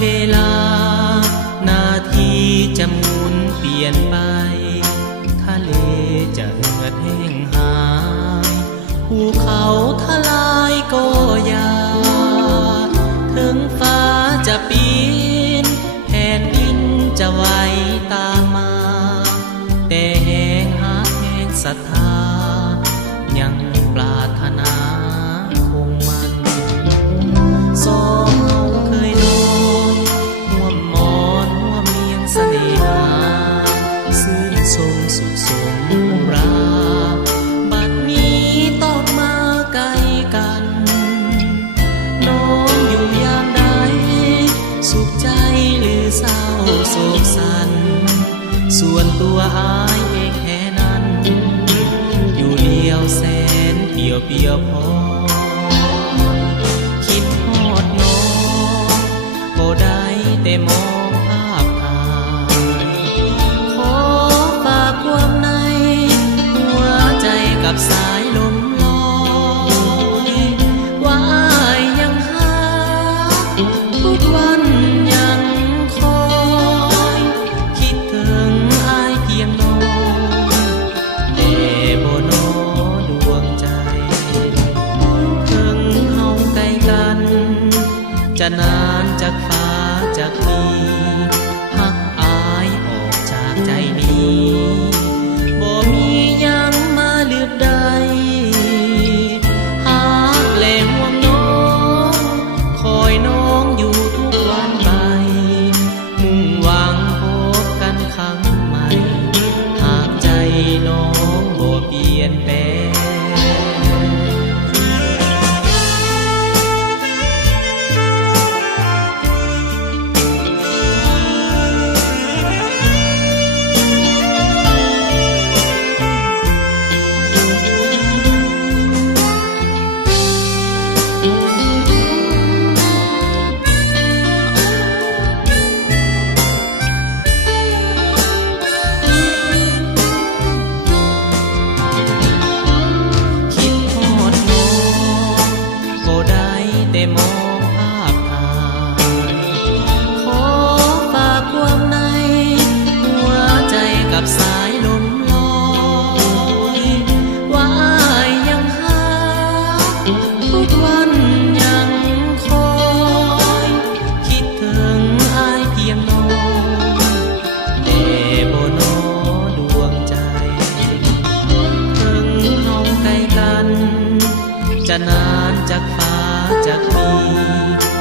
เวลานาทีจะหมุนเปลี่ยนไปทะเลจะเหือดแห้งหายภูเขาทลายก็ยาถึงฟ้าจะปีนแผ่นดินจะไหวตามมาแต่แห่งหักแห่งศรัทธายังปรารถนาคงมันสองเฮาเคยนอนห่วมหมอนห่วมเมียงเสน่หาซื่นทรงสุขสมราบัดนี้ต้องมาไกลกันน้องอยู่ยามใดสุขใจหรือเศร้าโศกสันส่วนตัวอายเองแค่นั้นอยู่เดียวแสนเปี่ยวพอคิดฮอดน้องก็ได้แต่มองภาพถ่ายขอฝากความในหัวใจกับสายลมลอยว่าอายยังหาทุกวันยังคอยคิดถึงอายเพียงน้องแต่บ่นอดวงใจถึงเฮาใกล้กันจะนานจากฟ้าจากนี้หักอายออกจากใจนี้บ่มียังมาลืบใดหักและห่วงน้องคอยน้องอยู่ทุกวันไปมุ่งหวังพบกันครั้งใหม่หากใจน้องบ่เปลี่ยนแปลงแต่มองภาพถ่ายขอฝากความในหัวใจกับสายลมลอยว่าอายยังหาทุกวันยังคอยคิดถึงอายเพียงน้องแต่บ่นอดวงใจถึงเฮาใกล้กันจะนานจากฟ้าจากนี้